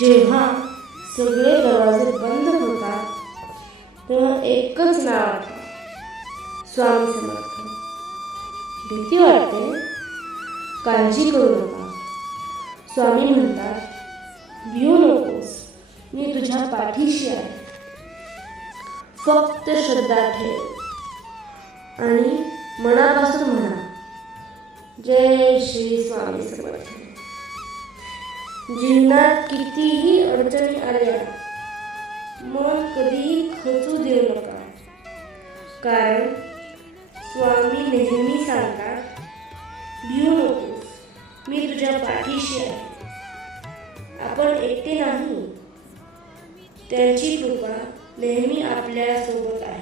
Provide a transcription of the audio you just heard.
जेव्हा सगळे दरवाजे बंद होतात तेव्हा एकच नाव आठवतं, स्वामी समर्थ. भीती वाटते, काळजी करू नका. स्वामी म्हणतात, भिऊ नकोस, मी तुझ्या पाठीशी आहे. फक्त श्रद्धा ठेव आणि मनापासून म्हणा, जय श्री स्वामी समर्थ. जीवनात कितीही अडचणी आल्या, मन कधीही खचू देऊ नका. कारण स्वामी नेहमी सांगतात, भिऊ नकोस, मी तुझ्या पाठीशी आहे. आपण एकटे नाही, त्यांची कृपा नेहमी आपल्या सोबत आहे.